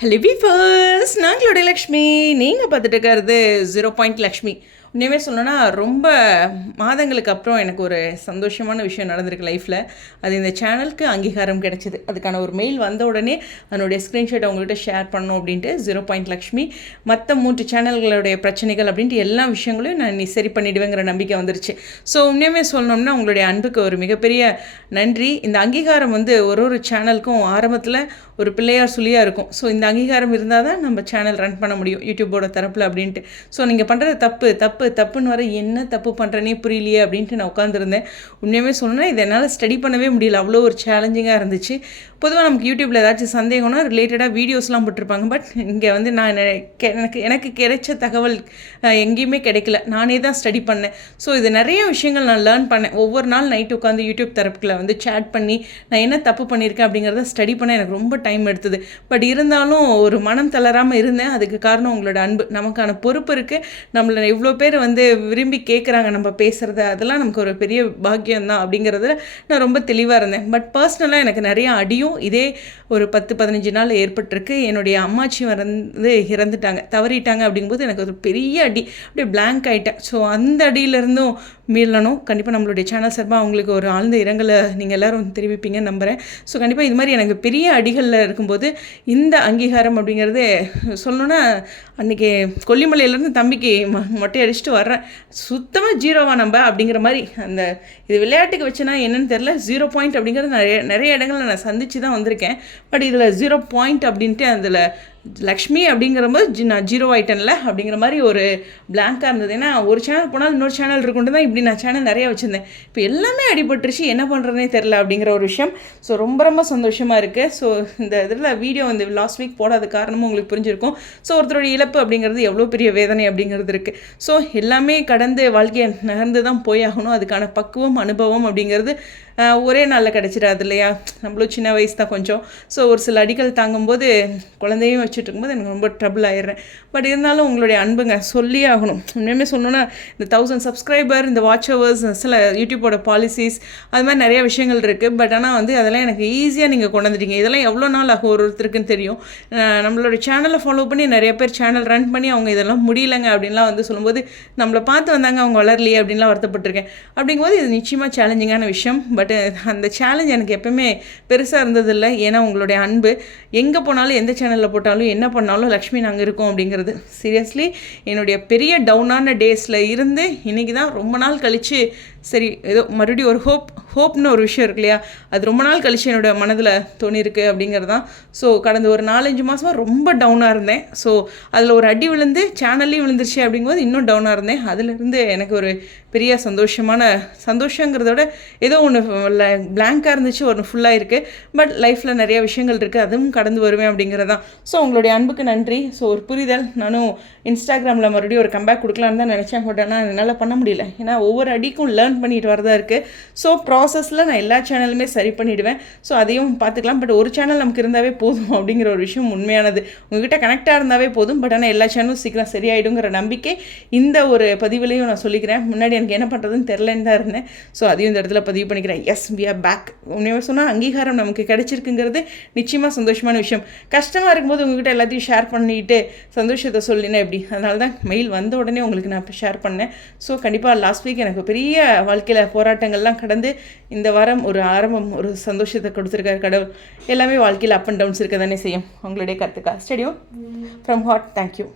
Hello peepers, நாங்களுடைய Lakshmi. நீங்கள் பார்த்துட்டு இருக்கிறது 0 லக்ஷ்மி. உண்மையுமே சொல்லணும்னா ரொம்ப மாதங்களுக்கு அப்புறம் எனக்கு ஒரு சந்தோஷமான விஷயம் நடந்திருக்கு லைஃப்பில். அது இந்த சேனலுக்கு அங்கீகாரம் கிடைச்சிது. அதுக்கான ஒரு மெயில் வந்த உடனே அதனுடைய ஸ்க்ரீன்ஷாட் அவங்கள்ட்ட ஷேர் பண்ணணும் அப்படின்ட்டு 0 லக்ஷ்மி மற்ற 3 சேனல்களுடைய பிரச்சனைகள் அப்படின்ட்டு எல்லா விஷயங்களையும் நான் நீ சரி பண்ணிவிடுவேங்கிற நம்பிக்கை வந்துருச்சு. ஸோ உண்மையுமே சொல்லணும்னா உங்களுடைய அன்புக்கு ஒரு மிகப்பெரிய நன்றி. இந்த அங்கீகாரம் ஒரு சேனலுக்கும் ஆரம்பத்தில் ஒரு பிள்ளையார் சொல்லியாக இருக்கும். ஸோ இந்த அங்கீகாரம் இருந்தால் தான் நம்ம சேனல் ரன் பண்ண முடியும் யூடியூபோட தரப்பில் அப்படின்ட்டு. ஸோ நீங்கள் பண்ணுறது தப்புன்னு வர என்ன தப்பு பண்ணுறேனே புரியலையே அப்படின்ட்டு நான் உட்காந்துருந்தேன். உண்மையுமே சொல்லணும்னா இதை என்னால் ஸ்டடி பண்ணவே முடியல, அவ்வளோ ஒரு சேலஞ்சிங்காக இருந்துச்சு. பொதுவாக நமக்கு யூடியூப்பில் ஏதாச்சும் சந்தேகம்னா ரிலேட்டடாக வீடியோஸ்லாம் போட்டிருப்பாங்க. பட் இங்கே நான் எனக்கு கிடைச்ச தகவல் எங்கேயுமே கிடைக்கல. நானே தான் ஸ்டடி பண்ணேன். ஸோ இது நிறைய விஷயங்கள் நான் லேர்ன் பண்ணேன். ஒவ்வொரு நாள் நைட்டு உட்காந்து யூடியூப் தரப்பில் சேட் பண்ணி நான் என்ன தப்பு பண்ணியிருக்கேன் அப்படிங்கிறத ஸ்டடி பண்ண எனக்கு ரொம்ப டைம் எடுத்தது. பட் இருந்தாலும் ஒரு மனம் தளராமல் இருந்தேன். அதுக்கு காரணம் உங்களோட அன்பு. நமக்கான பொறுப்பு இருக்குது. நம்மளை இவ்வளோ பேர் விரும்பி கேட்குறாங்க நம்ம பேசுகிறத. அதெல்லாம் நமக்கு ஒரு பெரிய பாக்கியம்தான் அப்படிங்கிறதுல நான் ரொம்ப தெளிவாக இருந்தேன். பட் பர்சனலாக எனக்கு நிறையா அடியும் இதே ஒரு 10-15 நாள் ஏற்பட்டிருக்கு. என்னுடைய அம்மாச்சி இறந்துட்டாங்க, தவறிட்டாங்க. அப்படிங்கும்போது எனக்கு ஒரு பெரிய அடி, அப்படியே பிளாங்க் ஆகிட்டேன். ஸோ அந்த அடியிலேருந்தும் மீளணும். கண்டிப்பாக நம்மளுடைய சேனல் சார்பாக அவங்களுக்கு ஒரு ஆழ்ந்த இரங்கலை நீங்கள் எல்லோரும் தெரிவிப்பீங்கன்னு நம்புகிறேன். ஸோ கண்டிப்பாக இது மாதிரி எனக்கு பெரிய அடிகளில் இருக்கும்போது இந்த அங்கீகாரம் அப்படிங்கிறது சொல்லணுன்னா, அன்றைக்கி கொல்லிமலையிலேருந்து தம்பிக்கு மொட்டை அடிச்சுட்டு வர்றேன். சுத்தமாக ஜீரோவா நம்ம அப்படிங்கிற மாதிரி. அந்த இது விளையாட்டுக்கு வச்சுன்னா என்னென்னு தெரில, 0 அப்படிங்கிறது நிறைய இடங்களில் நான் சந்தித்து தான் வந்திருக்கேன். பட் இதில் 0 அப்படின்ட்டு அதில் லக்ஷ்மி அப்படிங்கிறபோது நான் 0 ஆயிட்டேன்ல அப்படிங்கிற மாதிரி ஒரு பிளாங்காக இருந்தது. ஏன்னா ஒரு சேனல் போனால் இன்னொரு சேனல் இருக்குன்ட்டு தான் இப்படி நான் சேனல் நிறையா வச்சுருந்தேன். இப்போ எல்லாமே அடிபட்டுருச்சு, என்ன பண்ணுறதுனே தெரில அப்படிங்கிற ஒரு விஷயம். ஸோ ரொம்ப சந்தோஷமாக இருக்குது. ஸோ இந்த இதில் வீடியோ லாஸ்ட் வீக் போடாத காரணமும் உங்களுக்கு புரிஞ்சிருக்கும். ஸோ ஒருத்தருடைய இழப்பு அப்படிங்கிறது எவ்வளோ பெரிய வேதனை அப்படிங்கிறது இருக்குது. ஸோ எல்லாமே கடந்து வாழ்க்கையை நகர்ந்து தான் போயாகணும். அதுக்கான பக்குவம் அனுபவம் அப்படிங்கிறது ஒரே நாளில் கிடச்சிடாது இல்லையா? நம்மளும் சின்ன வயசு தான் கொஞ்சம். ஸோ ஒரு சில அடிகள் தாங்கும்போது குழந்தையும் வச்சுட்டு இருக்கும்போது எனக்கு ரொம்ப ட்ரபிள் ஆகிடுறேன். பட் இருந்தாலும் உங்களுடைய அன்புங்க சொல்லி ஆகணும். உண்மையுமே சொல்லணும்னா இந்த 1000 சப்ஸ்கிரைபர், இந்த வாட்ச் ஹவர்ஸ், சில யூடியூப்போட பாலிசிஸ், அது மாதிரி நிறைய விஷயங்கள் இருக்குது. பட் ஆனால் அதெல்லாம் எனக்கு ஈஸியாக நீங்கள் கொண்டு வந்துட்டீங்க. இதெல்லாம் எவ்வளோ நாள் ஆகும் ஒருத்தருக்குன்னு தெரியும். நம்மளோட சேனலை ஃபாலோ பண்ணி நிறைய பேர் சேனல் ரன் பண்ணி அவங்க இதெல்லாம் முடியலைங்க அப்படின்லாம் சொல்லும்போது நம்மளை பார்த்து வந்தாங்க, அவங்க வளரலையே அப்படின்லாம் வருத்தப்பட்டிருக்கேன். அப்படிங்கும்போது இது நிச்சயமாக சேலஞ்சிங்கான விஷயம். பட் அந்த சேலஞ்ச் எனக்கு எப்பவுமே பெருசாக இருந்ததில்லை. ஏன்னா உங்களுடைய அன்பு எங்கே போனாலும், எந்த சேனலில் போட்டாலும், என்ன பண்ணாலும் லக்ஷ்மி நாங்கள் இருக்கோம் அப்படிங்கிறது. சீரியஸ்லி என்னுடைய பெரிய டவுனான டேஸில் இருந்து இன்றைக்கி தான் ரொம்ப நாள் கழித்து சரி ஏதோ மறுபடியும் ஒரு ஹோப்னு ஒரு விஷயம் இருக்கு இல்லையா, அது ரொம்ப நாள் கழிச்சு என்னோடய மனதில் தோணியிருக்கு அப்படிங்கிறது தான். ஸோ கடந்த ஒரு 4-5 மாதமாக ரொம்ப டவுனாக இருந்தேன். ஸோ அதில் ஒரு அடி விழுந்து சேனல்லையும் விழுந்துருச்சு அப்படிங்கும்போது இன்னும் டவுனாக இருந்தேன். அதிலிருந்து எனக்கு ஒரு பெரிய சந்தோஷங்கிறதோட ஏதோ ஒன்று பிளாங்காக இருந்துச்சு, ஒன்று ஃபுல்லாக இருக்குது. பட் லைஃப்பில் நிறைய விஷயங்கள் இருக்குது, அதுவும் கடந்து வருவேன் அப்படிங்கிறது தான். ஸோ உங்களுடைய அன்புக்கு நன்றி. ஸோ ஒரு புரிதல். நானும் இன்ஸ்டாகிராமில் மறுபடியும் ஒரு கம்பேக் கொடுக்கலான்னு தான் நினச்சேன். பட் ஆனால் என்னால் பண்ண முடியல. ஏன்னா ஒவ்வொரு அடிக்கும் லேர்ன் பண்ணிட்டு வரதா இருக்குது. ஸோ ப்ராசஸில் நான் எல்லா சேனலுமே சரி பண்ணிவிடுவேன். ஸோ அதையும் பார்த்துக்கலாம். பட் ஒரு சேனல் நமக்கு இருந்தாவே போதும் அப்படிங்கிற ஒரு விஷயம் உண்மையானது. உங்ககிட்ட கனெக்டாக இருந்தாவே போதும். பட் ஆனால் எல்லா சேனலும் சீக்கிரம் சரியாயிடுங்கிற நம்பிக்கை இந்த ஒரு பதிவுலையும் நான் சொல்லிக்கிறேன். முன்னாடி எனக்கு என்ன பண்ணுறதுன்னு தெரிலன்னு தான் இருந்தேன். ஸோ அதையும் இந்த இடத்துல பதிவு பண்ணிக்கிறேன். Yes, we are back. உண்மையாக சொன்னால் அங்கீகாரம் நமக்கு கிடைச்சிருக்குங்கிறது நிச்சயமாக சந்தோஷமான விஷயம். கஷ்டமாக இருக்கும்போது உங்ககிட்ட எல்லாத்தையும் ஷேர் பண்ணிட்டு சந்தோஷத்தை சொல்லினேன் எப்படி. அதனால தான் மெயில் வந்த உடனே உங்களுக்கு நான் இப்போ ஷேர் பண்ணேன். ஸோ கண்டிப்பாக லாஸ்ட் வீக் எனக்கு பெரிய வாழ்க்கையில் போராட்டங்கள்லாம் கடந்து இந்த வாரம் ஒரு ஆரம்பம், ஒரு சந்தோஷத்தை கொடுத்துருக்காரு கடவுள். எல்லாமே வாழ்க்கையில் அப் அண்ட் டவுன்ஸ் இருக்க தானே செய்யும். உங்களுடைய கருத்துக்கா ஸ்டடியோ ஃப்ரம் ஹார்ட். தேங்க்யூ.